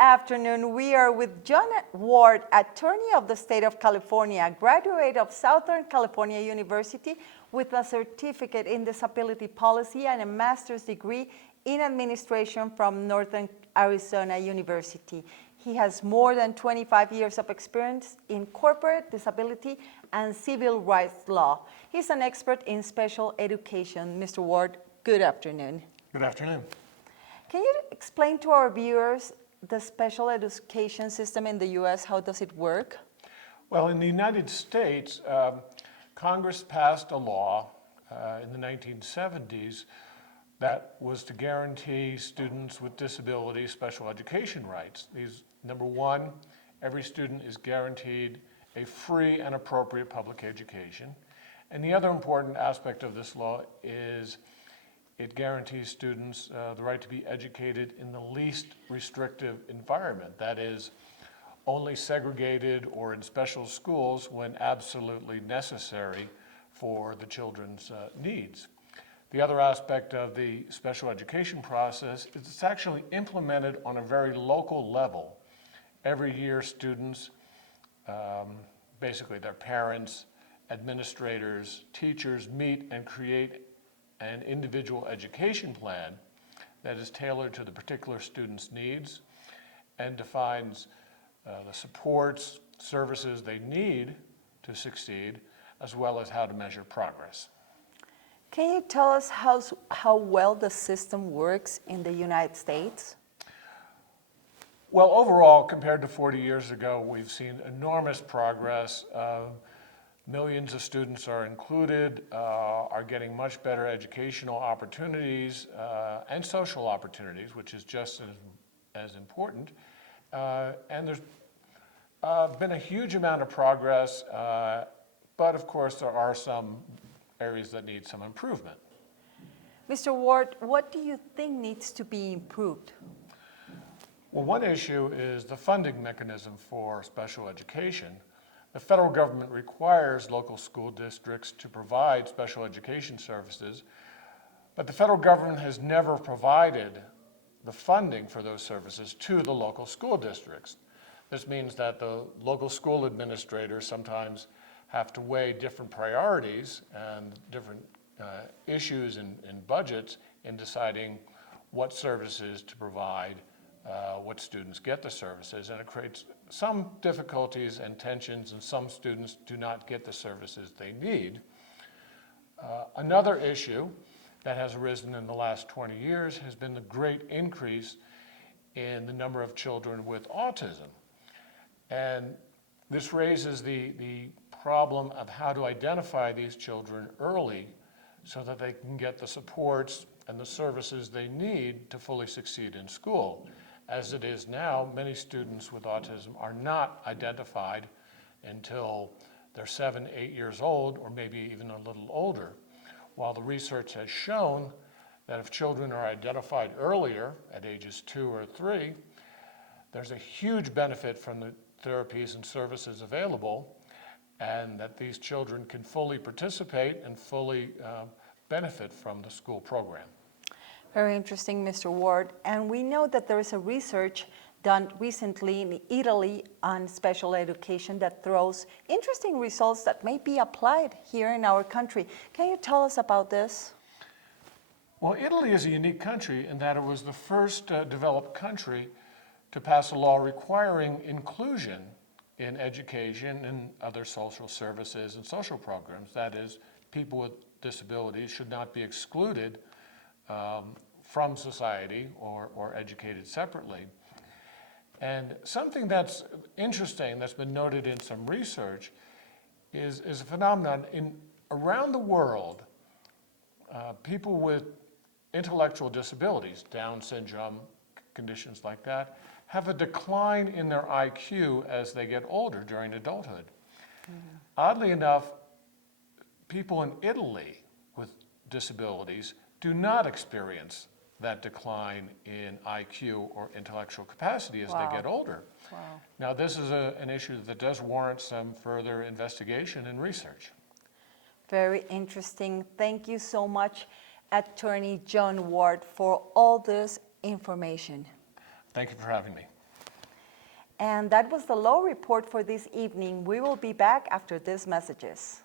afternoon. We are with John Ward, attorney of the state of California, graduate of Southern California University with a certificate in disability policy and a master's degree in administration from Northern Arizona University. He has more than 25 years of experience in corporate, disability, and civil rights law. He's an expert in special education. Mr. Ward, good afternoon. Good afternoon. Can you explain to our viewers the special education system in the U.S.? How does it work? Well, in the United States, Congress passed a law in the 1970s that was to guarantee students with disabilities special education rights. Number one, every student is guaranteed a free and appropriate public education. And the other important aspect of this law is it guarantees students the right to be educated in the least restrictive environment, that is, only segregated or in special schools when absolutely necessary for the children's needs. The other aspect of the special education process is it's actually implemented on a very local level. Every year, students, basically their parents, administrators, teachers meet and create an individual education plan that is tailored to the particular student's needs and defines the supports, services they need to succeed, as well as how to measure progress. Can you tell us how well the system works in the United States? Well, overall, compared to 40 years ago, we've seen enormous progress. Millions of students are included, are getting much better educational opportunities and social opportunities, which is just as important. And there's been a huge amount of progress, but of course there are some areas that need some improvement. Mr. Ward, what do you think needs to be improved? Well, one issue is the funding mechanism for special education. The federal government requires local school districts to provide special education services, but the federal government has never provided the funding for those services to the local school districts. This means that the local school administrators sometimes have to weigh different priorities and different issues and budgets in deciding what services to provide, what students get the services, and it creates some difficulties and tensions, and some students do not get the services they need. Another issue that has arisen in the last 20 years has been the great increase in the number of children with autism. And this raises the problem of how to identify these children early so that they can get the supports and the services they need to fully succeed in school. As it is now, many students with autism are not identified until they're 7, 8 years old, or maybe even a little older. While the research has shown that if children are identified earlier, at ages 2 or 3, there's a huge benefit from the therapies and services available, and that these children can fully participate and fully benefit from the school program. Very interesting, Mr. Ward. And we know that there is a research done recently in Italy on special education that throws interesting results that may be applied here in our country. Can you tell us about this? Well, Italy is a unique country in that it was the first developed country to pass a law requiring inclusion in education and other social services and social programs. That is, people with disabilities should not be excluded from society or educated separately. And something that's interesting that's been noted in some research is a phenomenon around the world. People with intellectual disabilities, Down syndrome, conditions like that, have a decline in their IQ as they get older during adulthood. Oddly enough, people in Italy with disabilities do not experience that decline in IQ or intellectual capacity as they get older. Wow. Now, this is an issue that does warrant some further investigation and research. Very interesting. Thank you so much, Attorney John Ward, for all this information. Thank you for having me. And that was the law report for this evening. We will be back after these messages.